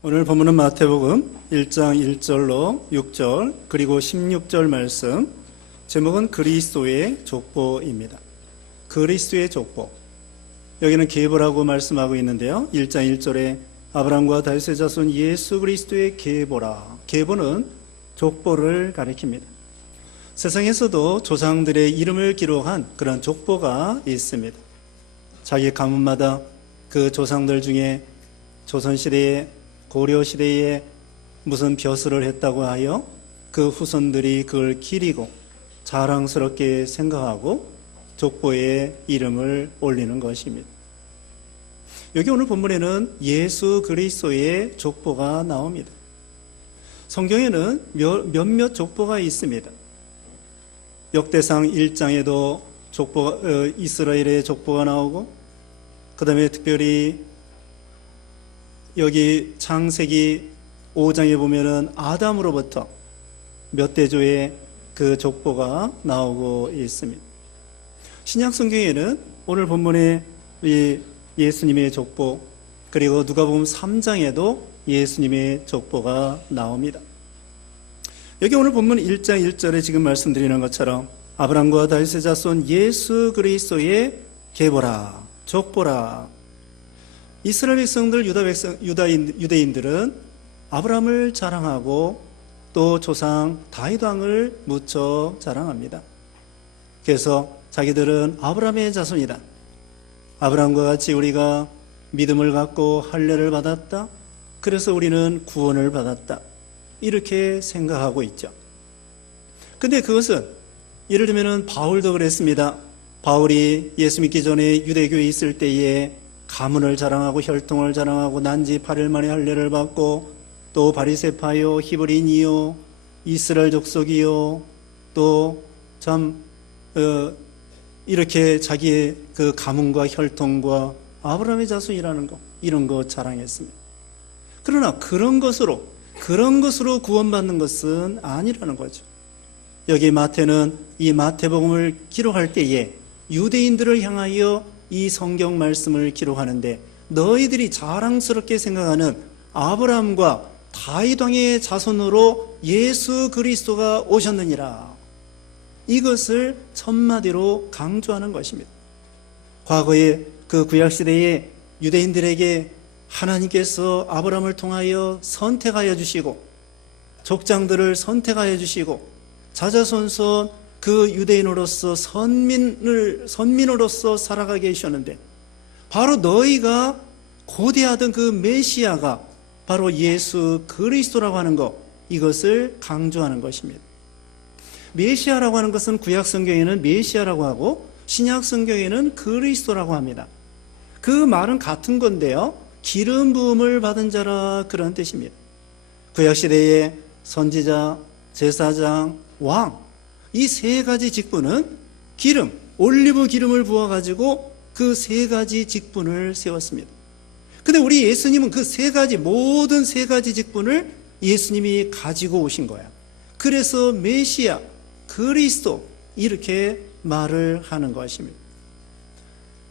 오늘 본문은 마태복음 1장 1절로 6절 그리고 16절 말씀, 제목은 그리스도의 족보입니다. 그리스도의 족보. 여기는 계보라고 말씀하고 있는데요, 1장 1절에 아브라함과 다윗의 자손 예수 그리스도의 계보라. 계보는 족보를 가리킵니다. 세상에서도 조상들의 이름을 기록한 그런 족보가 있습니다. 자기 가문마다 그 조상들 중에 조선시대에, 고려시대에 무슨 벼슬을 했다고 하여 그 후손들이 그걸 기리고 자랑스럽게 생각하고 족보에 이름을 올리는 것입니다. 여기 오늘 본문에는 예수 그리스도의 족보가 나옵니다. 성경에는 몇몇 족보가 있습니다. 역대상 1장에도 이스라엘의 족보가 나오고, 그 다음에 특별히 여기 창세기 5장에 보면은 아담으로부터 몇 대조의 그 족보가 나오고 있습니다. 신약 성경에는 오늘 본문에 이 예수님의 족보, 그리고 누가복음 3장에도 예수님의 족보가 나옵니다. 여기 오늘 본문 1장 1절에 지금 말씀드리는 것처럼 아브라함과 다윗의 자손 예수 그리스도의 계보라, 족보라. 이스라엘 백성들, 유대인들은 아브라함을 자랑하고 또 조상 다윗 왕을 무척 자랑합니다. 그래서 자기들은 아브라함의 자손이다. 아브라함과 같이 우리가 믿음을 갖고 할례를 받았다. 그래서 우리는 구원을 받았다. 이렇게 생각하고 있죠. 근데 그것은 예를 들면 바울도 그랬습니다. 바울이 예수 믿기 전에 유대교에 있을 때에 가문을 자랑하고 혈통을 자랑하고 난지 8일 만에 할례를 받고 또 바리새파요, 히브리인이요, 이스라엘 족속이요, 또 참 이렇게 자기의 그 가문과 혈통과 아브라함의 자손이라는 거, 이런 거 자랑했습니다. 그러나 그런 것으로 구원받는 것은 아니라는 거죠. 여기 마태는 이 마태복음을 기록할 때에 유대인들을 향하여 이 성경 말씀을 기록하는데, 너희들이 자랑스럽게 생각하는 아브라함과 다윗 왕의 자손으로 예수 그리스도가 오셨느니라, 이것을 첫마디로 강조하는 것입니다. 과거에 그 구약시대에 유대인들에게 하나님께서 아브라함을 통하여 선택하여 주시고 족장들을 선택하여 주시고 자자손손 그 유대인으로서 선민으로서 살아가게 하셨는데, 바로 너희가 고대하던 그 메시아가 바로 예수 그리스도라고 하는 것, 이것을 강조하는 것입니다. 메시아라고 하는 것은 구약 성경에는 메시아라고 하고 신약 성경에는 그리스도라고 합니다. 그 말은 같은 건데요, 기름 부음을 받은 자라, 그런 뜻입니다. 구약 시대에 선지자, 제사장, 왕, 이 세 가지 직분은 기름, 올리브 기름을 부어가지고 그 세 가지 직분을 세웠습니다. 근데 우리 예수님은 그 세 가지, 모든 세 가지 직분을 예수님이 가지고 오신 거야. 그래서 메시아, 그리스도, 이렇게 말을 하는 것입니다.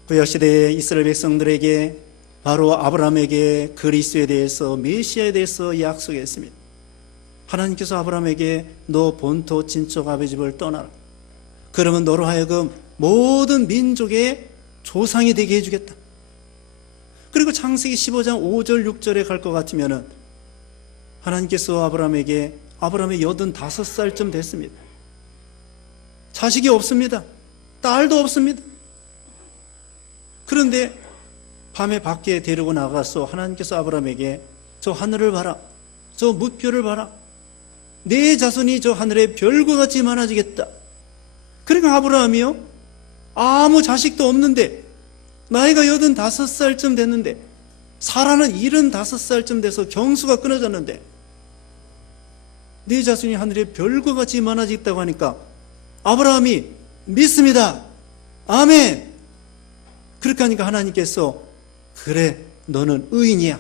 구약시대의 이스라엘 백성들에게 바로 아브라함에게 그리스도에 대해서, 메시아에 대해서 약속했습니다. 하나님께서 아브라함에게 너 본토 친척 아버지 집을 떠나라. 그러면 너로 하여금 모든 민족의 조상이 되게 해주겠다. 그리고 창세기 15장 5절 6절에 갈 것 같으면은 하나님께서 아브라함에게, 아브라함이 85살쯤 됐습니다. 자식이 없습니다. 딸도 없습니다. 그런데 밤에 밖에 데리고 나가서 하나님께서 아브라함에게 저 하늘을 봐라, 저 무표를 봐라, 내 자손이 저 하늘의 별과 같이 많아지겠다. 그러니까 아브라함이요, 아무 자식도 없는데, 나이가 85살쯤 됐는데, 사라는 75살쯤 돼서 경수가 끊어졌는데, 내 자손이 하늘의 별과 같이 많아지겠다고 하니까 아브라함이 믿습니다. 아멘. 그렇게 하니까 하나님께서 그래, 너는 의인이야.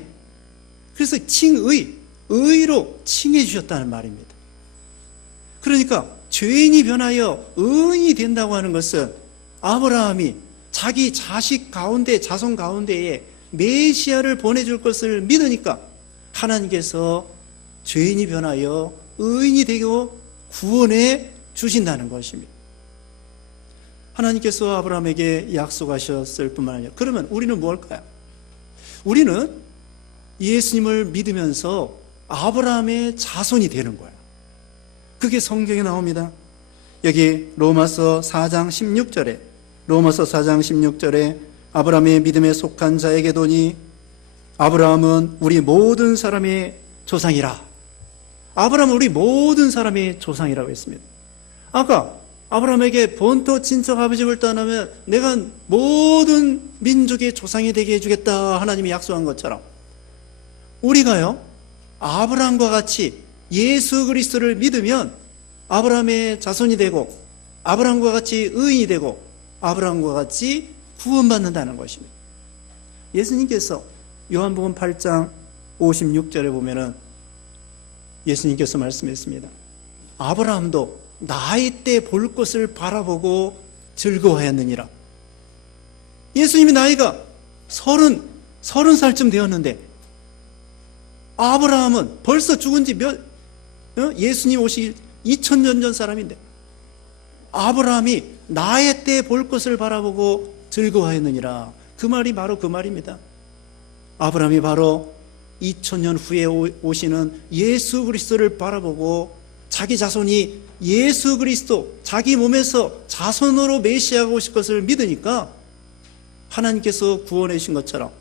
그래서 의로 칭해 주셨다는 말입니다. 그러니까 죄인이 변하여 의인이 된다고 하는 것은 아브라함이 자기 자식 가운데, 자손 가운데에 메시아를 보내줄 것을 믿으니까 하나님께서 죄인이 변하여 의인이 되고 구원해 주신다는 것입니다. 하나님께서 아브라함에게 약속하셨을 뿐만 아니라, 그러면 우리는 뭘까요? 우리는 예수님을 믿으면서 아브라함의 자손이 되는 거예요. 그게 성경에 나옵니다. 여기 로마서 4장 16절에 아브라함의 믿음에 속한 자에게 도니 아브라함은 우리 모든 사람의 조상이라. 아브라함은 우리 모든 사람의 조상이라고 했습니다. 아까 아브라함에게 본토 친척 아버지 집을 떠나면 내가 모든 민족의 조상이 되게 해주겠다 하나님이 약속한 것처럼, 우리가요 아브라함과 같이 예수 그리스도를 믿으면 아브라함의 자손이 되고 아브라함과 같이 의인이 되고 아브라함과 같이 구원받는다는 것입니다. 예수님께서 요한복음 8장 56절에 보면은 예수님께서 말씀했습니다. 아브라함도 나이 때 볼 것을 바라보고 즐거워하였느니라. 예수님이 나이가 30살쯤 되었는데 아브라함은 벌써 죽은 지 예수님 오시기 2000년 전 사람인데 아브라함이 나이 때 볼 것을 바라보고 즐거워하였느니라. 그 말이 바로 그 말입니다. 아브라함이 바로 2000년 후에 오시는 예수 그리스도를 바라보고 자기 자손이 예수 그리스도, 자기 몸에서 자손으로 메시아가 오실 것을 믿으니까 하나님께서 구원해 주신 것처럼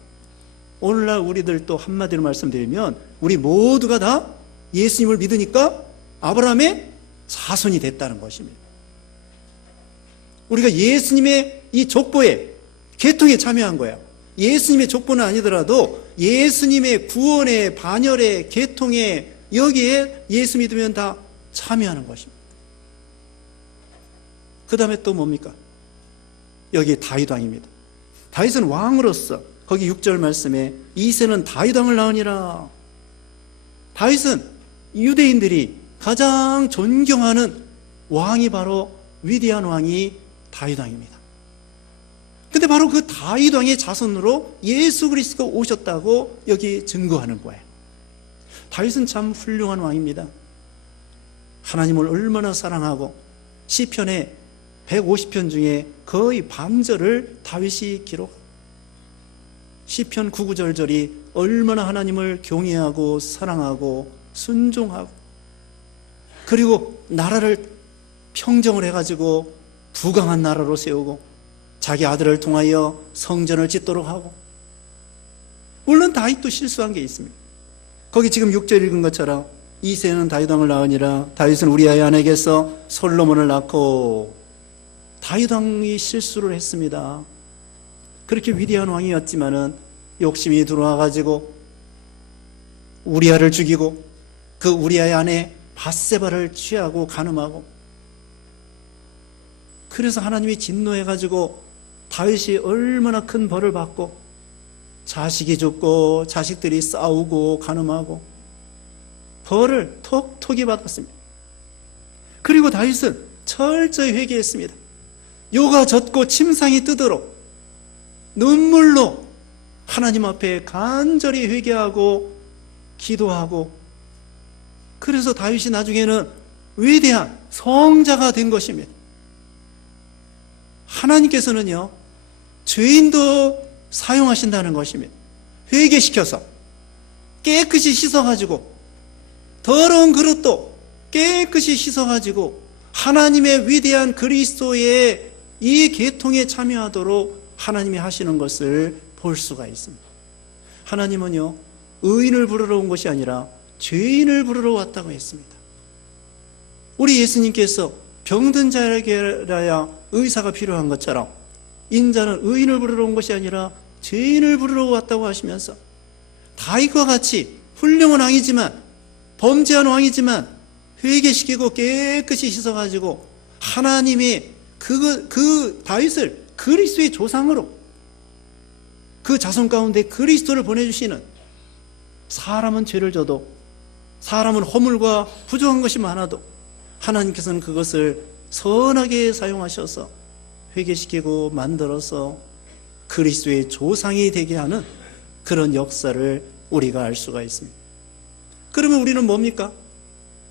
오늘날 우리들도 한마디로 말씀드리면 우리 모두가 다 예수님을 믿으니까 아브라함의 자손이 됐다는 것입니다. 우리가 예수님의 이 족보에, 계통에 참여한 거예요. 예수님의 족보는 아니더라도 예수님의 구원의 반열에, 계통에, 여기에 예수 믿으면 다 참여하는 것입니다. 그 다음에 또 뭡니까? 여기 다윗 왕입니다. 다윗은 왕으로서 거기 6절 말씀에 이새는 다윗 왕을 낳으니라. 다윗은 유대인들이 가장 존경하는 왕이 바로 위대한 왕이 다윗 왕입니다. 근데 바로 그 다윗 왕의 자손으로 예수 그리스도가 오셨다고 여기 증거하는 거예요. 다윗은 참 훌륭한 왕입니다. 하나님을 얼마나 사랑하고 시편에 150편 중에 거의 반절을 다윗이 기록합니다. 시편 9구절절이 얼마나 하나님을 경외하고 사랑하고 순종하고, 그리고 나라를 평정을 해가지고 부강한 나라로 세우고 자기 아들을 통하여 성전을 짓도록 하고, 물론 다윗도 실수한 게 있습니다. 거기 지금 6절 읽은 것처럼 이새는 다윗 왕을 낳으니라. 다윗은 우리아의 아내에게서 솔로몬을 낳고, 다윗 왕이 실수를 했습니다. 그렇게 위대한 왕이었지만은 욕심이 들어와가지고 우리아를 죽이고 그 우리아의 아내 밧세바를 취하고 간음하고, 그래서 하나님이 진노해가지고 다윗이 얼마나 큰 벌을 받고 자식이 죽고 자식들이 싸우고 간음하고 벌을 톡톡히 받았습니다. 그리고 다윗은 철저히 회개했습니다. 요가 젖고 침상이 뜨도록 눈물로 하나님 앞에 간절히 회개하고 기도하고, 그래서 다윗이 나중에는 위대한 성자가 된 것입니다. 하나님께서는요 죄인도 사용하신다는 것입니다. 회개시켜서 깨끗이 씻어가지고, 더러운 그릇도 깨끗이 씻어가지고 하나님의 위대한 그리스도의 이 계통에 참여하도록 하나님이 하시는 것을 볼 수가 있습니다. 하나님은요 의인을 부르러 온 것이 아니라 죄인을 부르러 왔다고 했습니다. 우리 예수님께서 병든 자에게라야 의사가 필요한 것처럼 인자는 의인을 부르러 온 것이 아니라 죄인을 부르러 왔다고 하시면서, 다윗과 같이 훌륭한 왕이지만, 범죄한 왕이지만 회개시키고 깨끗이 씻어가지고 하나님의 그 다윗을 그리스도의 조상으로, 그 자손 가운데 그리스도를 보내주시는, 사람은 죄를 져도, 사람은 허물과 부족한 것이 많아도 하나님께서는 그것을 선하게 사용하셔서 회개시키고 만들어서 그리스도의 조상이 되게 하는 그런 역사를 우리가 알 수가 있습니다. 그러면 우리는 뭡니까?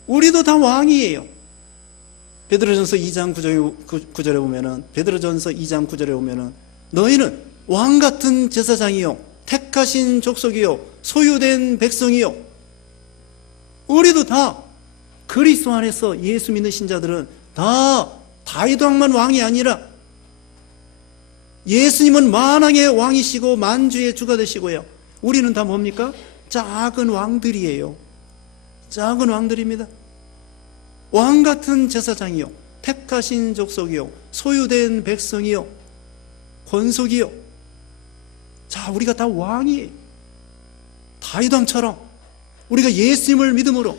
우리도 다 왕이에요. 베드로전서 2장 9절에 보면은, 베드로전서 2장 9절에 보면은, 너희는 왕 같은 제사장이요, 택하신 족속이요, 소유된 백성이요. 우리도 다 그리스도 안에서 예수 믿는 신자들은 다 다윗 왕만 왕이 아니라 예수님은 만왕의 왕이시고 만주의 주가 되시고요. 우리는 다 뭡니까? 작은 왕들이에요. 작은 왕들입니다. 왕 같은 제사장이요, 택하신 족속이요, 소유된 백성이요, 권속이요. 자, 우리가 다 왕이에요. 다윗 왕처럼 우리가 예수님을 믿음으로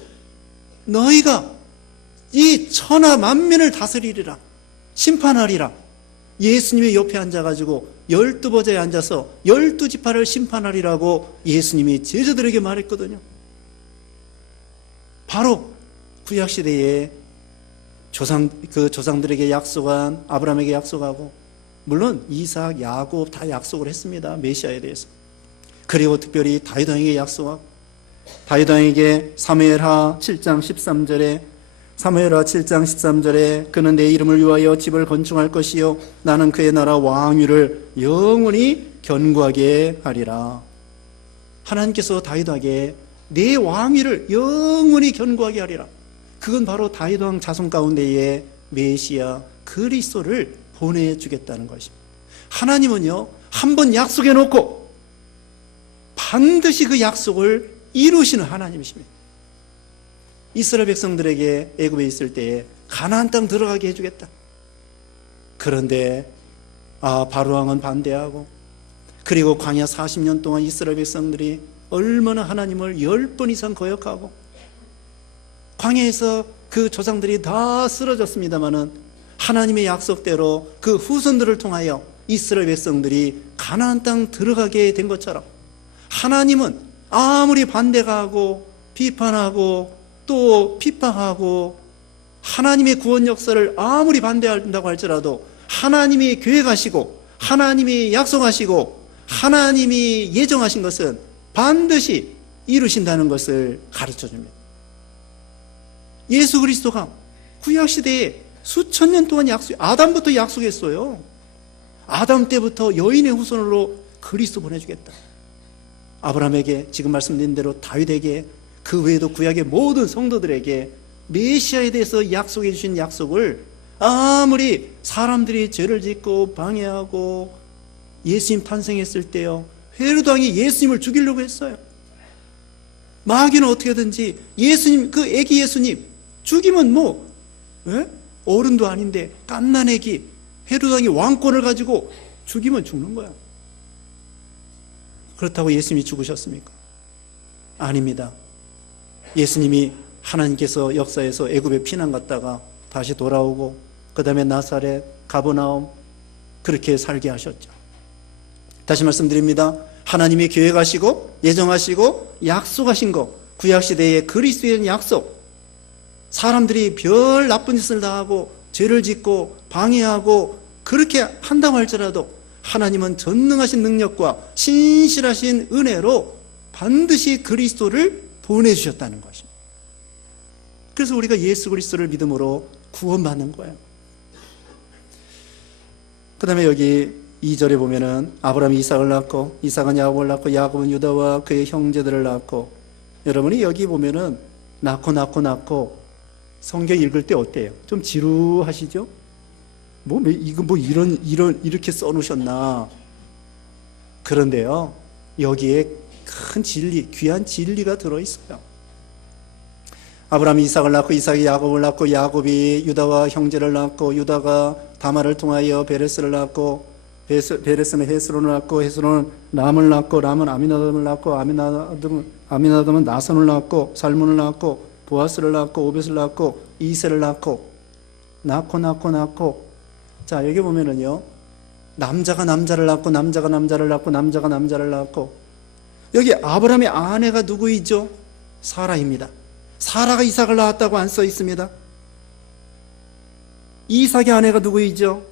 너희가 이 천하 만민을 다스리리라, 심판하리라. 예수님의 옆에 앉아가지고 12보좌에 앉아서 12지파를 심판하리라고 예수님이 제자들에게 말했거든요. 바로 구약시대에 조상들에게 약속한, 아브라함에게 약속하고, 물론 이삭, 야곱 다 약속을 했습니다. 메시아에 대해서. 그리고 특별히 다윗 왕에게 약속하고, 다윗 왕에게 사무엘하 7장 13절에 그는 내 이름을 위하여 집을 건축할 것이요 나는 그의 나라 왕위를 영원히 견고하게 하리라. 하나님께서 다윗에게 내 왕위를 영원히 견고하게 하리라. 그건 바로 다윗 왕 자손 가운데에 메시아 그리스도를 보내주겠다는 것입니다. 하나님은요, 한번 약속해 놓고 반드시 그 약속을 이루시는 하나님이십니다. 이스라엘 백성들에게 애굽에 있을 때에 가나안 땅 들어가게 해주겠다. 그런데 바로 왕은 반대하고, 그리고 광야 40년 동안 이스라엘 백성들이 얼마나 하나님을 10번 이상 거역하고, 광야에서 그 조상들이 다 쓰러졌습니다마는 하나님의 약속대로 그 후손들을 통하여 이스라엘 백성들이 가나안 땅 들어가게 된 것처럼, 하나님은 아무리 반대가 하고 비판하고 또 핍박하고 하나님의 구원 역사를 아무리 반대한다고 할지라도 하나님이 계획하시고 하나님이 약속하시고 하나님이 예정하신 것은 반드시 이루신다는 것을 가르쳐 줍니다. 예수 그리스도가 구약시대에 수천 년 동안 아담부터 약속했어요. 아담 때부터 여인의 후손으로 그리스도 보내주겠다. 아브라함에게, 지금 말씀드린 대로 다윗에게, 그 외에도 구약의 모든 성도들에게 메시아에 대해서 약속해 주신 약속을 아무리 사람들이 죄를 짓고 방해하고, 예수님 탄생했을 때요, 헤로드 왕이 예수님을 죽이려고 했어요. 마귀는 어떻게든지 예수님, 그 애기 예수님 죽이면 어른도 아닌데 갓난 애기 헤로드 왕이 왕권을 가지고 죽이면 죽는 거야. 그렇다고 예수님이 죽으셨습니까? 아닙니다. 예수님이 하나님께서 역사에서 애굽에 피난 갔다가 다시 돌아오고, 그 다음에 나사렛, 가버나움 그렇게 살게 하셨죠. 다시 말씀드립니다. 하나님이 계획하시고 예정하시고 약속하신 것, 구약시대의 그리스도의 약속, 사람들이 별 나쁜 짓을 다 하고 죄를 짓고 방해하고 그렇게 한다고 할지라도 하나님은 전능하신 능력과 신실하신 은혜로 반드시 그리스도를 보내주셨다는 것입니다. 그래서 우리가 예수 그리스도를 믿음으로 구원받는 거예요. 그 다음에 여기 2절에 보면은 아브라함이 이삭을 낳고, 이삭은 야곱을 낳고, 야곱은 유다와 그의 형제들을 낳고. 여러분이 여기 보면은 낳고 성경 읽을 때 어때요? 좀 지루하시죠? 이렇게 써놓으셨나? 그런데요, 여기에 큰 진리, 귀한 진리가 들어있어요. 아브라함이 이삭을 낳고, 이삭이 야곱을 낳고, 야곱이 유다와 형제를 낳고, 유다가 다말을 통하여 베레스를 낳고, 베레스는 헤스론을 낳고, 헤스론은 람을 낳고, 람은 아미나답을 낳고, 아미나답은 나선을 낳고, 살몬을 낳고, 보아스를 낳고, 오벳을 낳고, 이세를 낳고. 자, 여기 보면은요, 남자가 남자를 낳고, 남자가 남자를 낳고, 남자가 남자를 낳고. 여기 아브라함의 아내가 누구이죠? 사라입니다. 사라가 이삭을 낳았다고 안 써 있습니다. 이삭의 아내가 누구이죠?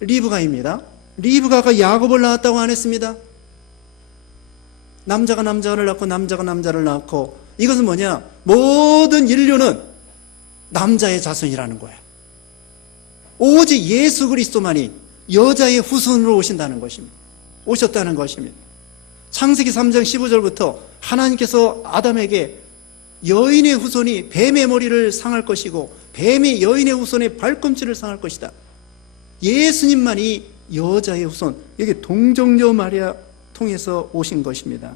리브가입니다. 리브가가 야곱을 낳았다고 안 했습니다. 남자가 남자를 낳고, 남자가 남자를 낳고. 이것은 뭐냐? 모든 인류는 남자의 자손이라는 거야. 오직 예수 그리스도만이 여자의 후손으로 오신다는 것입니다. 오셨다는 것입니다. 창세기 3장 15절부터 하나님께서 아담에게 여인의 후손이 뱀의 머리를 상할 것이고 뱀이 여인의 후손의 발꿈치를 상할 것이다. 예수님만이 여자의 후손, 여기 동정녀 마리아 통해서 오신 것입니다.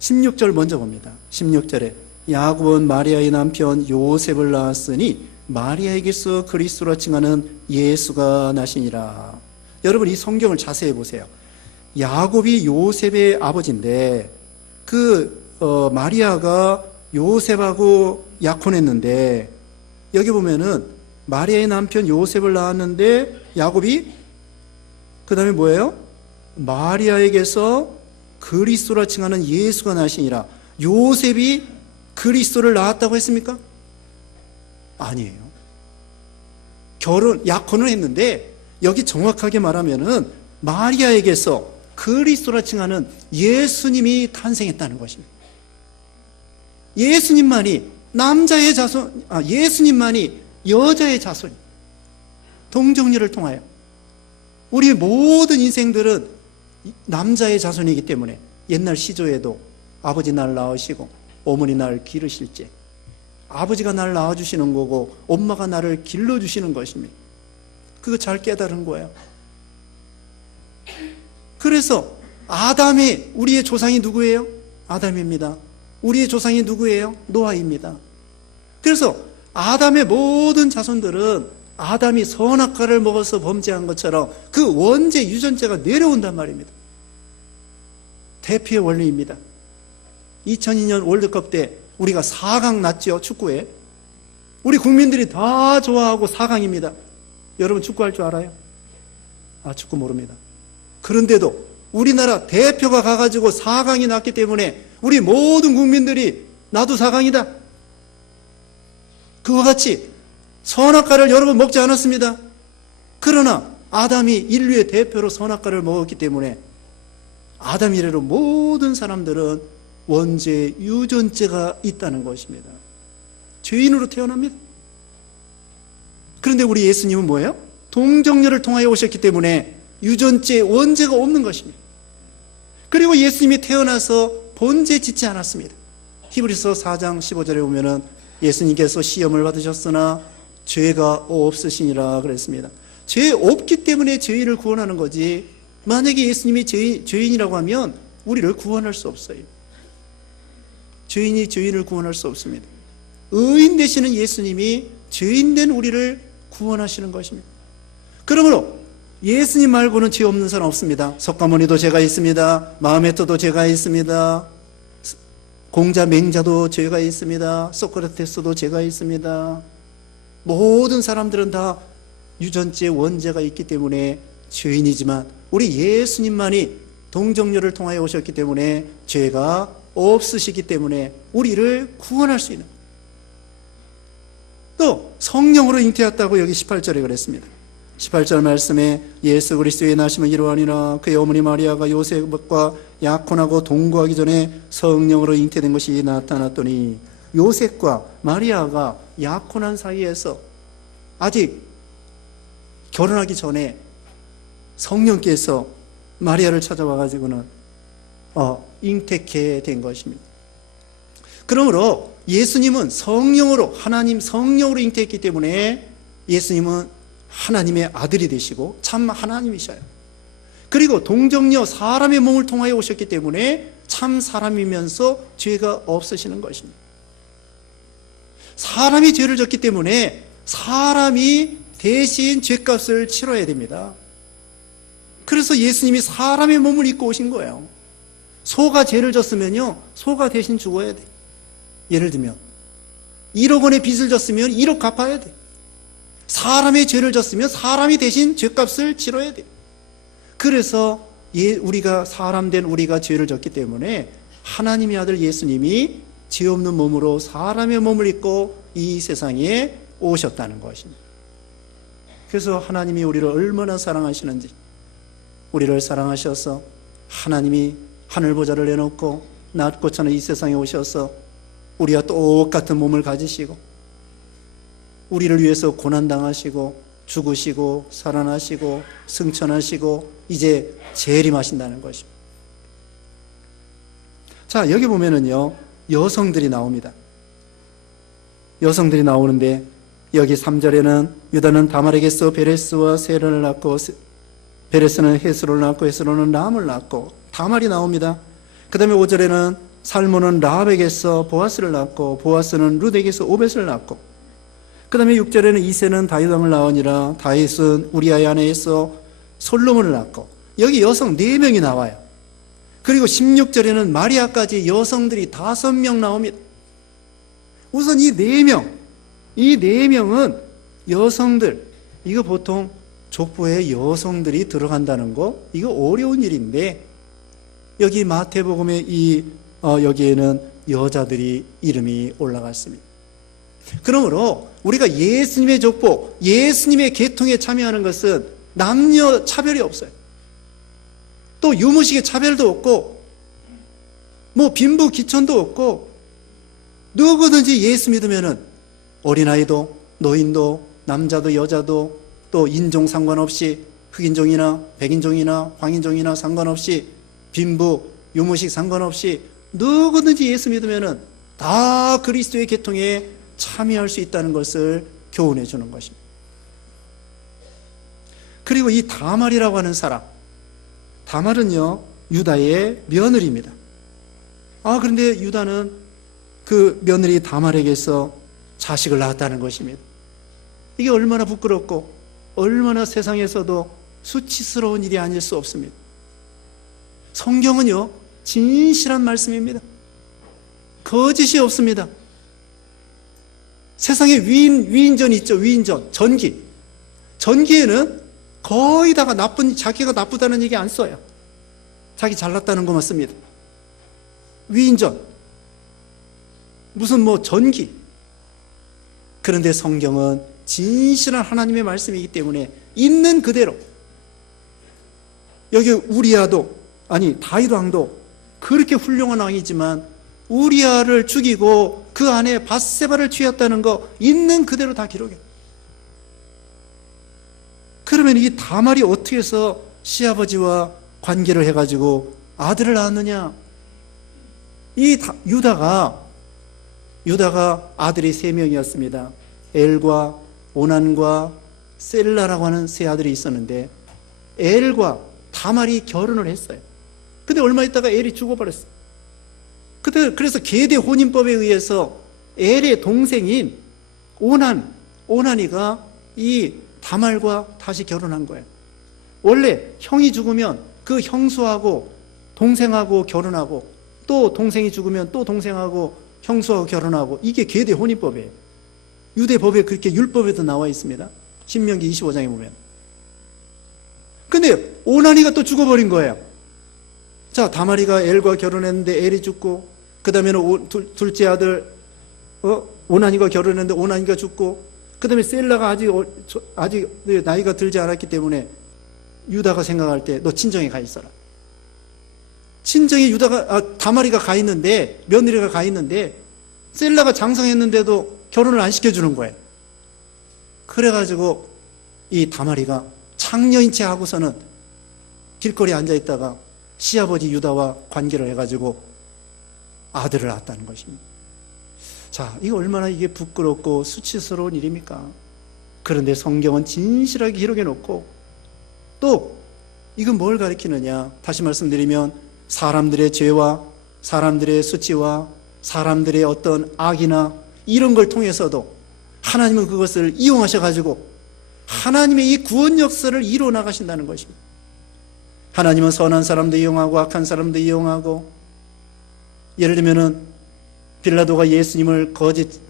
16절 먼저 봅니다. 16절에 야곱은 마리아의 남편 요셉을 낳았으니 마리아에게서 그리스도라 칭하는 예수가 나시니라. 여러분 이 성경을 자세히 보세요. 야곱이 요셉의 아버지인데 마리아가 요셉하고 약혼했는데 여기 보면은 마리아의 남편 요셉을 낳았는데 야곱이 그 다음에 뭐예요? 마리아에게서 그리스도라 칭하는 예수가 나시니라. 요셉이 그리스도를 낳았다고 했습니까? 아니에요. 약혼을 했는데 여기 정확하게 말하면은 마리아에게서 그리스도라 칭하는 예수님이 탄생했다는 것입니다. 예수님만이 남자의 자손, 예수님만이 여자의 자손, 동정녀를 통하여 우리 모든 인생들은 남자의 자손이기 때문에 옛날 시조에도 아버지 날 낳으시고 어머니 날 기르실 때 아버지가 날 낳아주시는 거고 엄마가 나를 길러주시는 것입니다. 그거 잘 깨달은 거예요. 그래서 아담이 우리의 조상이 누구예요? 아담입니다. 우리의 조상이 누구예요? 노아입니다. 그래서 아담의 모든 자손들은 아담이 선악과를 먹어서 범죄한 것처럼 그 원죄 유전자가 내려온단 말입니다. 대피의 원리입니다. 2002년 월드컵 때 우리가 4강 났죠, 축구에. 우리 국민들이 다 좋아하고 4강입니다. 여러분 축구할 줄 알아요? 축구 모릅니다. 그런데도 우리나라 대표가 가가지고 4강이 났기 때문에 우리 모든 국민들이 나도 4강이다. 그와 같이 선악과를 여러 번 먹지 않았습니다. 그러나 아담이 인류의 대표로 선악과를 먹었기 때문에 아담 이래로 모든 사람들은 원죄 유전자가 있다는 것입니다. 죄인으로 태어납니다. 그런데 우리 예수님은 뭐예요? 동정녀를 통하여 오셨기 때문에 유전죄 원죄가 없는 것입니다. 그리고 예수님이 태어나서 본죄 짓지 않았습니다. 히브리서 4장 15절에 보면은 예수님께서 시험을 받으셨으나 죄가 없으시니라 그랬습니다. 죄 없기 때문에 죄인을 구원하는 거지, 만약에 예수님이 죄인이라고 하면 우리를 구원할 수 없어요. 죄인이 죄인을 구원할 수 없습니다. 의인 되시는 예수님이 죄인된 우리를 구원하시는 것입니다. 그러므로 예수님 말고는 죄 없는 사람 없습니다. 석가모니도 죄가 있습니다. 마호메트도 죄가 있습니다. 공자 맹자도 죄가 있습니다. 소크라테스도 죄가 있습니다. 모든 사람들은 다 유전죄 원죄가 있기 때문에 죄인이지만 우리 예수님만이 동정녀를 통하여 오셨기 때문에 죄가 없으시기 때문에 우리를 구원할 수 있는, 또 성령으로 잉태했다고 여기 18절에 그랬습니다. 18절 말씀에 예수 그리스도의 나심은 이러하니라. 그의 어머니 마리아가 요셉과 약혼하고 동거하기 전에 성령으로 잉태된 것이 나타났더니, 요셉과 마리아가 약혼한 사이에서 아직 결혼하기 전에 성령께서 마리아를 찾아와 가지고는 잉태케 된 것입니다. 그러므로 예수님은 성령으로, 하나님 성령으로 잉태했기 때문에 예수님은 하나님의 아들이 되시고 참 하나님이셔요. 그리고 동정녀 사람의 몸을 통하여 오셨기 때문에 참 사람이면서 죄가 없으시는 것입니다. 사람이 죄를 졌기 때문에 사람이 대신 죄값을 치러야 됩니다. 그래서 예수님이 사람의 몸을 입고 오신 거예요. 소가 죄를 졌으면요, 소가 대신 죽어야 돼. 예를 들면 1억 원의 빚을 졌으면 1억 갚아야 돼. 사람의 죄를 졌으면 사람이 대신 죄값을 치러야 돼. 그래서 우리가 사람 된 우리가 죄를 졌기 때문에 하나님의 아들 예수님이 죄 없는 몸으로 사람의 몸을 입고 이 세상에 오셨다는 것입니다. 그래서 하나님이 우리를 얼마나 사랑하시는지, 우리를 사랑하셔서 하나님이 하늘보좌를 내놓고 낮고 천의 이 세상에 오셔서 우리와 똑같은 몸을 가지시고 우리를 위해서 고난당하시고 죽으시고 살아나시고 승천하시고 이제 재림하신다는 것입니다. 자, 여기 보면은요, 여성들이 나옵니다. 여성들이 나오는데 여기 3절에는 유다는 다말에게서 베레스와 세라를 낳고 베레스는 헤스로를 낳고 헤스로는 람을 낳고 다말이 나옵니다. 그 다음에 5절에는 살몬은 라합에게서 보아스를 낳고 보아스는 룻에게서 오벳을 낳고 그 다음에 6절에는 이새는 다윗 왕을 낳으니라 다윗은 우리아의 아내에서 솔로몬을 낳고 여기 여성 4명이 나와요. 그리고 16절에는 마리아까지 여성들이 5명 나옵니다. 우선 이 4명, 이 4명은 여성들, 이거 보통 족보에 여성들이 들어간다는 거, 이거 어려운 일인데 여기 마태복음에 여기에는 여자들이 이름이 올라갔습니다. 그러므로 우리가 예수님의 족보, 예수님의 계통에 참여하는 것은 남녀 차별이 없어요. 또 유무식의 차별도 없고 뭐 빈부 귀천도 없고 누구든지 예수 믿으면은 어린아이도 노인도 남자도 여자도 또 인종 상관없이 흑인종이나 백인종이나 황인종이나 상관없이 빈부 유무식 상관없이 누구든지 예수 믿으면은 다 그리스도의 계통에 참여할 수 있다는 것을 교훈해 주는 것입니다. 그리고 이 다말이라고 하는 사람, 다말은요 유다의 며느리입니다. 그런데 유다는 그 며느리 다말에게서 자식을 낳았다는 것입니다. 이게 얼마나 부끄럽고 얼마나 세상에서도 수치스러운 일이 아닐 수 없습니다. 성경은요 진실한 말씀입니다. 거짓이 없습니다. 세상에 위인전이 있죠. 위인전, 전기에는 거의 다가 자기가 나쁘다는 얘기 안 써요. 자기 잘났다는 것만 씁니다. 위인전, 무슨 전기. 그런데 성경은 진실한 하나님의 말씀이기 때문에 있는 그대로, 여기 다윗 왕도 그렇게 훌륭한 왕이지만 우리아를 죽이고 그 안에 밧세바를 취했다는 거 있는 그대로 다 기록해요. 그러면 이 다말이 어떻게 해서 시아버지와 관계를 해가지고 아들을 낳았느냐? 이 유다가 아들이 3명이었습니다. 엘과 오난과 셀라라고 하는 세 아들이 있었는데 엘과 다말이 결혼을 했어요. 근데 얼마 있다가 엘이 죽어버렸어요. 그래서 계대 혼인법에 의해서 엘의 동생인 오난이가 이 다말과 다시 결혼한 거예요. 원래 형이 죽으면 그 형수하고 동생하고 결혼하고 또 동생이 죽으면 또 동생하고 형수하고 결혼하고 이게 계대 혼인법이에요. 유대법에 그렇게 율법에도 나와 있습니다. 신명기 25장에 보면. 근데 오난이가 또 죽어버린 거예요. 자, 다말이가 엘과 결혼했는데 엘이 죽고 그 다음에는 둘째 아들 오난이가 결혼했는데 오난이가 죽고 그 다음에 셀라가 아직 나이가 들지 않았기 때문에 유다가 생각할 때 너 친정에 가 있어라. 친정에 다말이가 가 있는데 며느리가 가 있는데 셀라가 장성했는데도 결혼을 안 시켜주는 거예요. 그래가지고 이 다말이가 창녀인 채 하고서는 길거리에 앉아있다가 시아버지 유다와 관계를 해가지고 아들을 낳았다는 것입니다. 자, 이거 얼마나 이게 부끄럽고 수치스러운 일입니까? 그런데 성경은 진실하게 기록해 놓고 또 이건 뭘 가리키느냐? 다시 말씀드리면 사람들의 죄와 사람들의 수치와 사람들의 어떤 악이나 이런 걸 통해서도 하나님은 그것을 이용하셔가지고 하나님의 이 구원 역사를 이루어 나가신다는 것입니다. 하나님은 선한 사람도 이용하고 악한 사람도 이용하고, 예를 들면은 빌라도가 예수님을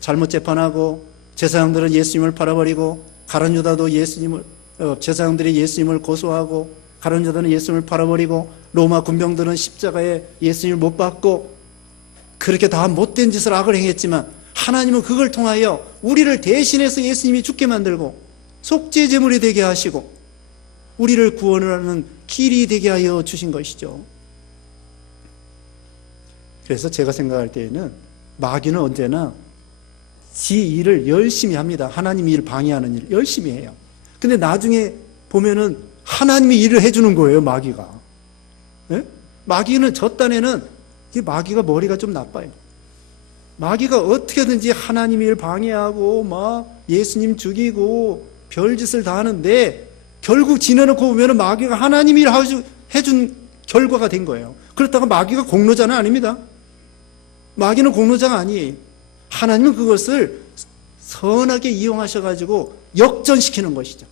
잘못 재판하고 제사장들은 예수님을 팔아버리고 가룟 유다도 제사장들이 예수님을 고소하고 가룟 유다는 예수님을 팔아버리고 로마 군병들은 십자가에 예수님을 못 박고 그렇게 다 못된 짓을 악을 행했지만 하나님은 그걸 통하여 우리를 대신해서 예수님이 죽게 만들고 속죄 제물이 되게 하시고 우리를 구원하는 길이 되게 하여 주신 것이죠. 그래서 제가 생각할 때에는 마귀는 언제나 지 일을 열심히 합니다. 하나님의 일을 방해하는 일을 열심히 해요. 근데 나중에 보면은 하나님이 일을 해주는 거예요, 마귀가. 예? 마귀는 저 딴에는 마귀가 머리가 좀 나빠요. 마귀가 어떻게든지 하나님의 일을 방해하고 막 예수님 죽이고 별짓을 다 하는데 결국 지내놓고 보면은 마귀가 하나님이 일을 해준 결과가 된 거예요. 그렇다고 마귀가 공로자는 아닙니다. 마귀는 공로자가 아니에요. 하나님은 그것을 선하게 이용하셔가지고 역전시키는 것이죠.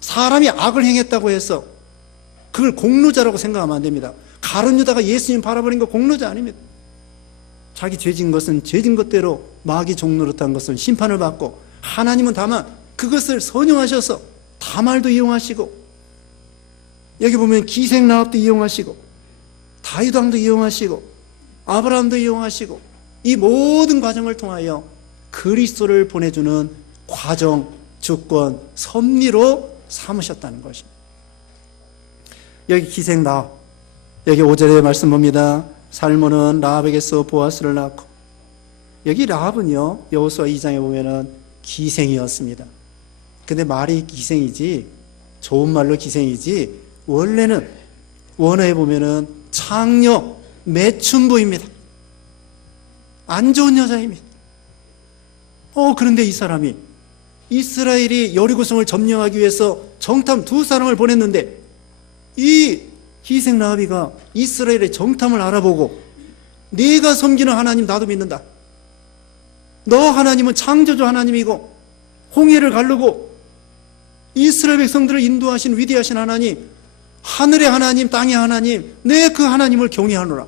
사람이 악을 행했다고 해서 그걸 공로자라고 생각하면 안 됩니다. 가룟 유다가 예수님 바라버린 거 공로자 아닙니다. 자기 죄진 것은 죄진 것대로 마귀 종노릇한 것은 심판을 받고, 하나님은 다만 그것을 선용하셔서 다말도 이용하시고, 여기 보면 기생라합도 이용하시고, 다윗 왕도 이용하시고, 아브라함도 이용하시고, 이 모든 과정을 통하여 그리스도를 보내주는 과정, 주권, 섭리로 삼으셨다는 것입니다. 여기 기생라합, 여기 5절의 말씀 봅니다. 살몬은 라합에게서 보아스를 낳고, 여기 라합은요 여호수아 2장에 보면은 기생이었습니다. 근데 말이 기생이지, 좋은 말로 기생이지, 원래는 원어에 보면은 창녀, 매춘부입니다. 안 좋은 여자입니다. 그런데 이 사람이 이스라엘이 여리고성을 점령하기 위해서 정탐 2사람을 보냈는데, 이 기생 라합이가 이스라엘의 정탐을 알아보고, 네가 섬기는 하나님 나도 믿는다. 너 하나님은 창조주 하나님이고 홍해를 가르고 이스라엘 백성들을 인도하신 위대하신 하나님, 하늘의 하나님, 땅의 하나님, 내 그 하나님을 경외하노라.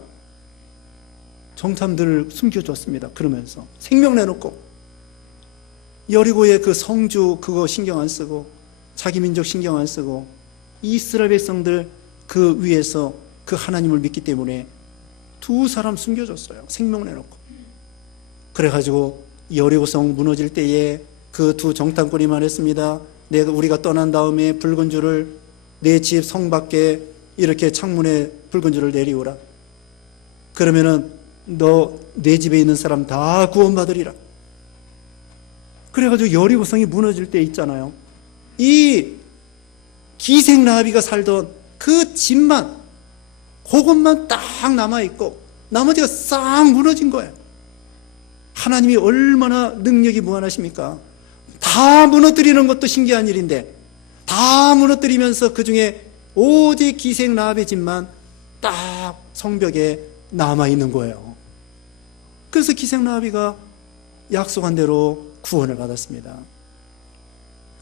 정탐들을 숨겨줬습니다. 그러면서 생명 내놓고 여리고의 그 성주 그거 신경 안 쓰고, 자기 민족 신경 안 쓰고, 이스라엘 백성들 그 위에서 그 하나님을 믿기 때문에 2사람 숨겨줬어요. 생명 내놓고. 그래가지고 여리고성 무너질 때에 그 2 정탐꾼이 말했습니다. 우리가 떠난 다음에 붉은 줄을 내 집 성 밖에 이렇게 창문에 붉은 줄을 내리오라. 그러면은 너 내 집에 있는 사람 다 구원받으리라. 그래가지고 여리고성이 무너질 때 있잖아요. 이 기생 라합이가 살던 그 집만, 그것만 딱 남아있고 나머지가 싹 무너진 거예요. 하나님이 얼마나 능력이 무한하십니까? 다 무너뜨리는 것도 신기한 일인데, 다 무너뜨리면서 그 중에 오직 기생 라합의 집만 딱 성벽에 남아있는 거예요. 그래서 기생 라합이가 약속한 대로 구원을 받았습니다.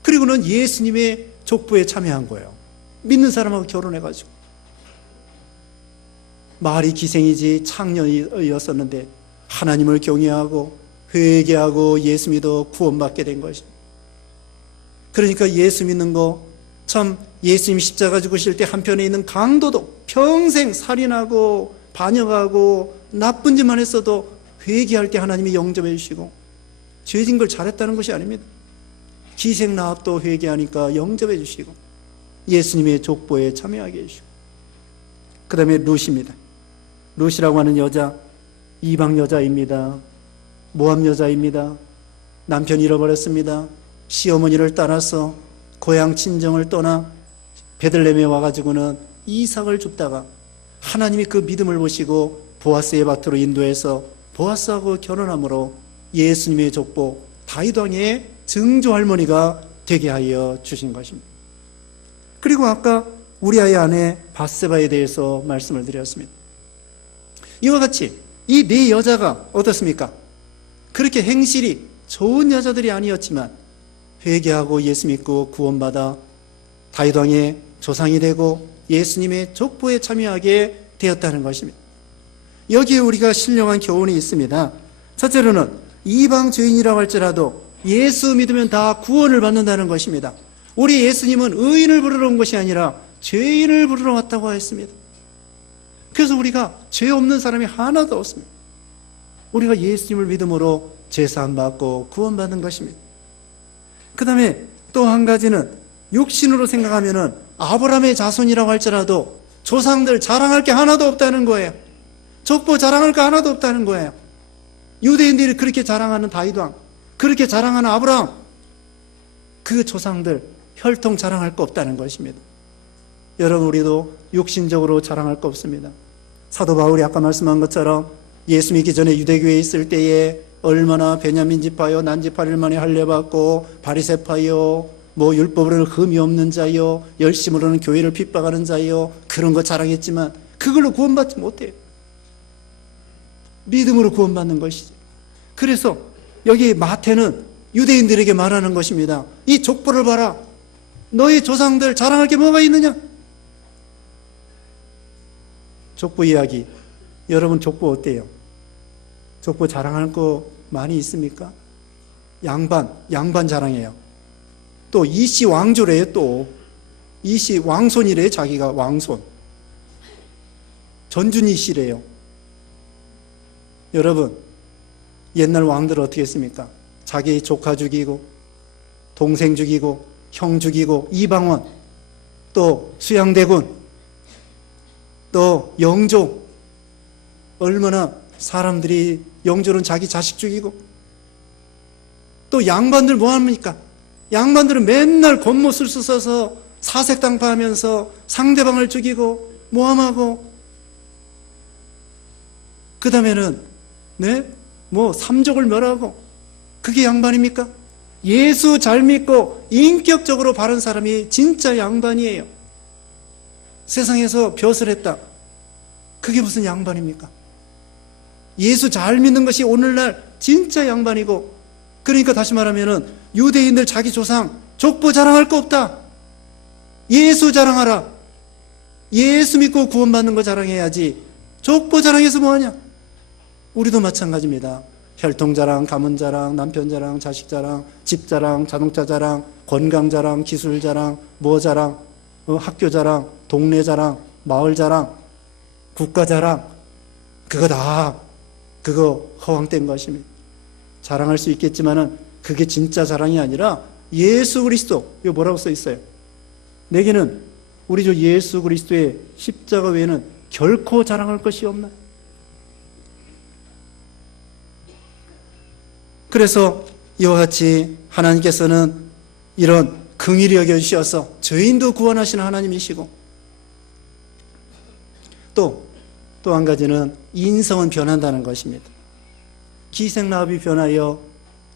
그리고는 예수님의 족보에 참여한 거예요. 믿는 사람하고 결혼해가지고. 말이 기생이지 창녀였었는데 하나님을 경외하고 회개하고 예수 믿어 구원받게 된 것입니다. 그러니까 예수 믿는 거, 참 예수님 십자가 죽으실 때 한편에 있는 강도도 평생 살인하고 반역하고 나쁜 짓만 했어도 회개할 때 하나님이 영접해 주시고, 죄진 걸 잘했다는 것이 아닙니다. 기생 라합도 회개하니까 영접해 주시고 예수님의 족보에 참여하게 해주시고, 그 다음에 룻입니다. 룻이라고 하는 여자, 이방 여자입니다. 모압 여자입니다. 남편 잃어버렸습니다. 시어머니를 따라서 고향 친정을 떠나 베들레헴에 와가지고는 이삭을 줍다가 하나님이 그 믿음을 보시고 보아스의 밭으로 인도해서 보아스하고 결혼함으로 예수님의 족보 다윗 왕의 증조 할머니가 되게 하여 주신 것입니다. 그리고 아까 우리아의 아내 바세바에 대해서 말씀을 드렸습니다. 이와 같이 이 4 여자가 어떻습니까? 그렇게 행실이 좋은 여자들이 아니었지만 회개하고 예수 믿고 구원받아 다윗 왕의 조상이 되고 예수님의 족보에 참여하게 되었다는 것입니다. 여기에 우리가 신령한 교훈이 있습니다. 첫째로는 이방 죄인이라고 할지라도 예수 믿으면 다 구원을 받는다는 것입니다. 우리 예수님은 의인을 부르러 온 것이 아니라 죄인을 부르러 왔다고 했습니다. 그래서 우리가 죄 없는 사람이 하나도 없습니다. 우리가 예수님을 믿음으로 제사함 받고 구원받는 것입니다. 그 다음에 또 한 가지는 육신으로 생각하면은 아브라함의 자손이라고 할지라도 조상들 자랑할 게 하나도 없다는 거예요. 족보 자랑할 게 하나도 없다는 거예요. 유대인들이 그렇게 자랑하는 다윗왕, 그렇게 자랑하는 아브라함, 그 조상들 혈통 자랑할 거 없다는 것입니다. 여러분, 우리도 육신적으로 자랑할 거 없습니다. 사도 바울이 아까 말씀한 것처럼 예수 믿기 전에 유대교회에 있을 때에 얼마나 베냐민 지파요, 난지파를 만에 할례받고 바리새파요, 뭐 율법으로는 흠이 없는 자요, 열심으로는 교회를 핍박하는 자요, 그런 거 자랑했지만 그걸로 구원받지 못해요. 믿음으로 구원받는 것이지. 그래서 여기 마태는 유대인들에게 말하는 것입니다. 이 족보를 봐라. 너희 조상들 자랑할 게 뭐가 있느냐? 족보 이야기. 여러분, 족보 어때요? 족보 자랑할 거 많이 있습니까? 양반 자랑해요. 또 이씨 왕조래요. 또 이씨 왕손이래요. 자기가 왕손. 전준이 씨래요. 여러분, 옛날 왕들은 어떻게 했습니까? 자기 조카 죽이고 동생 죽이고 형 죽이고 이방원, 또 수양대군, 또 영조, 얼마나 사람들이 영조는 자기 자식 죽이고, 또 양반들 뭐합니까? 양반들은 맨날 겉모술수 써서 사색당파하면서 상대방을 죽이고 모함하고, 그 다음에는 뭐 삼족을 멸하고, 그게 양반입니까? 예수 잘 믿고 인격적으로 바른 사람이 진짜 양반이에요. 세상에서 벼슬 했다, 그게 무슨 양반입니까? 예수 잘 믿는 것이 오늘날 진짜 양반이고, 그러니까 다시 말하면은 유대인들 자기 조상 족보 자랑할 거 없다. 예수 자랑하라. 예수 믿고 구원받는 거 자랑해야지. 족보 자랑해서 뭐하냐? 우리도 마찬가지입니다. 혈통 자랑, 가문 자랑, 남편 자랑, 자식 자랑, 집 자랑, 자동차 자랑, 건강 자랑, 기술 자랑, 뭐 자랑, 학교 자랑, 동네 자랑, 마을 자랑, 국가 자랑, 그거 허황된 것입니다. 자랑할 수 있겠지만은 그게 진짜 자랑이 아니라 예수 그리스도, 이거 뭐라고 써 있어요? 내게는 우리 주 예수 그리스도의 십자가 외에는 결코 자랑할 것이 없나? 그래서 이와 같이 하나님께서는 이런 긍휼히 여겨주셔서 죄인도 구원하시는 하나님이시고, 또 한 가지는 인성은 변한다는 것입니다. 기생라합이 변하여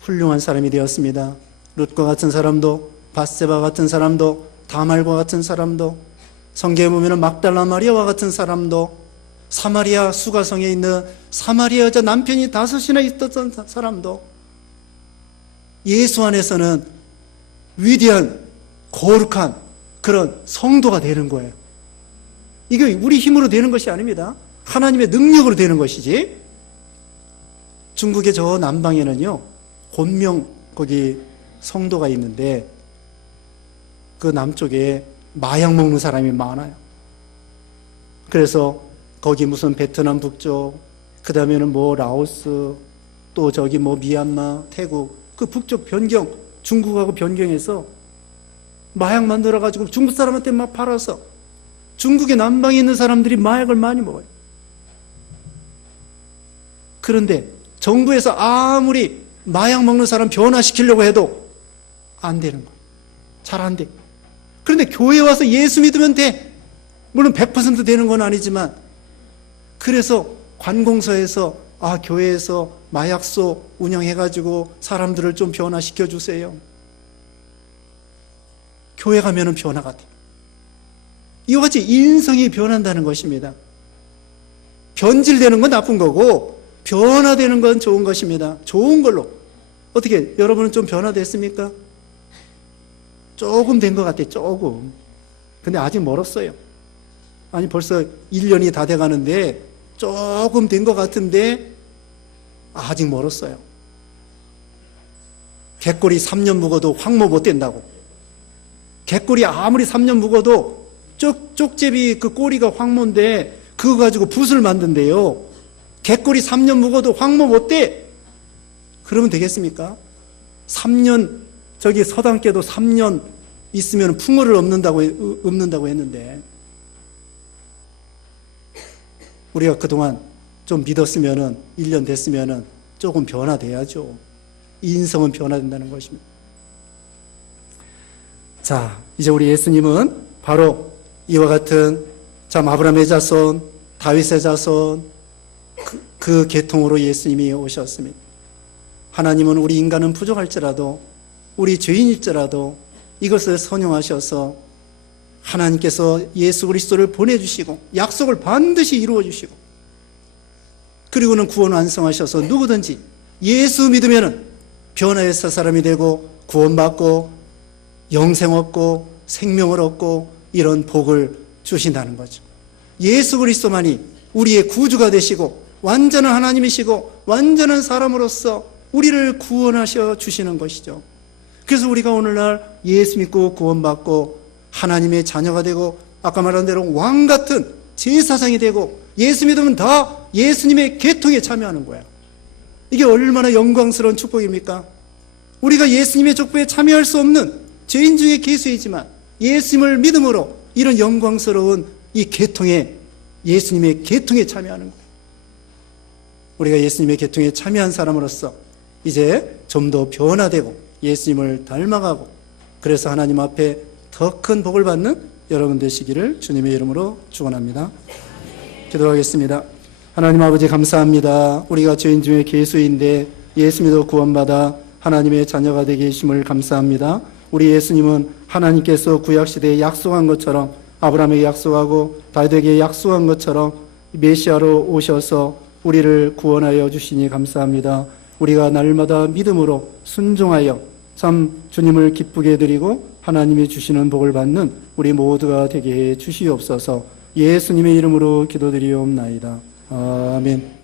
훌륭한 사람이 되었습니다. 룻과 같은 사람도, 밧세바 같은 사람도, 다말과 같은 사람도, 성경에 보면 막달라 마리아와 같은 사람도, 사마리아 수가성에 있는 사마리아 여자 남편이 5이나 있었던 사람도 예수 안에서는 위대한 거룩한 그런 성도가 되는 거예요. 이게 우리 힘으로 되는 것이 아닙니다. 하나님의 능력으로 되는 것이지. 중국의 저 남방에는요, 곤명 거기 성도가 있는데, 그 남쪽에 마약 먹는 사람이 많아요. 그래서 거기 무슨 베트남 북쪽, 그 다음에는 뭐 라오스, 또 저기 뭐 미얀마, 태국, 그 북쪽 변경, 중국하고 변경해서 마약 만들어가지고 중국 사람한테 막 팔아서 중국의 남방에 있는 사람들이 마약을 많이 먹어요. 그런데 정부에서 아무리 마약 먹는 사람 변화시키려고 해도 안 되는 거예요. 잘 안 돼. 그런데 교회에 와서 예수 믿으면 돼. 물론 100% 되는 건 아니지만, 그래서 관공서에서 교회에서 마약소 운영해가지고 사람들을 좀 변화시켜 주세요. 교회 가면은 변화가 돼. 이와 같이 인성이 변한다는 것입니다. 변질되는 건 나쁜 거고 변화되는 건 좋은 것입니다. 좋은 걸로. 어떻게 여러분은 좀 변화됐습니까? 조금 된 것 같아요. 조금. 근데 아직 멀었어요. 아니 벌써 1년이 다 돼가는데 조금 된 것 같은데 아직 멀었어요. 갯골이 3년 묵어도 황모 못 된다고. 갯골이 아무리 3년 묵어도 쪽제비 그 꼬리가 황모인데 그거 가지고 붓을 만든대요. 갯골이 3년 묵어도 황모 못 돼. 그러면 되겠습니까? 3년, 저기 서당께도 3년 있으면 풍어를 읊는다고 했는데, 우리가 그동안 좀 믿었으면은, 1년 됐으면은 조금 변화돼야죠. 인성은 변화된다는 것입니다. 자, 이제 우리 예수님은 바로 이와 같은 참 아브라함의 자손, 다윗의 자손, 그 계통으로 예수님이 오셨습니다. 하나님은 우리 인간은 부족할지라도, 우리 죄인일지라도 이것을 선용하셔서 하나님께서 예수 그리스도를 보내주시고 약속을 반드시 이루어주시고, 그리고는 구원 완성하셔서 누구든지 예수 믿으면 변화해서 사람이 되고 구원받고 영생 얻고 생명을 얻고 이런 복을 주신다는 거죠. 예수 그리스도만이 우리의 구주가 되시고 완전한 하나님이시고 완전한 사람으로서 우리를 구원하셔 주시는 것이죠. 그래서 우리가 오늘날 예수 믿고 구원받고 하나님의 자녀가 되고 아까 말한 대로 왕 같은 제사장이 되고 예수 믿으면 다 예수님의 계통에 참여하는 거야. 이게 얼마나 영광스러운 축복입니까? 우리가 예수님의 족보에 참여할 수 없는 죄인 중에 괴수이지만 예수님을 믿음으로 이런 영광스러운 이 계통에, 예수님의 계통에 참여하는 거예요. 우리가 예수님의 계통에 참여한 사람으로서 이제 좀 더 변화되고 예수님을 닮아가고, 그래서 하나님 앞에 더 큰 복을 받는 여러분 되시기를 주님의 이름으로 축원합니다. 기도하겠습니다. 하나님 아버지 감사합니다. 우리가 죄인 중에 괴수인데 예수 믿어 구원받아 하나님의 자녀가 되게 해주심을 감사합니다. 우리 예수님은 하나님께서 구약시대에 약속한 것처럼, 아브라함에게 약속하고 다윗에게 약속한 것처럼 메시아로 오셔서 우리를 구원하여 주시니 감사합니다. 우리가 날마다 믿음으로 순종하여 참 주님을 기쁘게 드리고 하나님이 주시는 복을 받는 우리 모두가 되게 해 주시옵소서. 예수님의 이름으로 기도드리옵나이다. 아멘.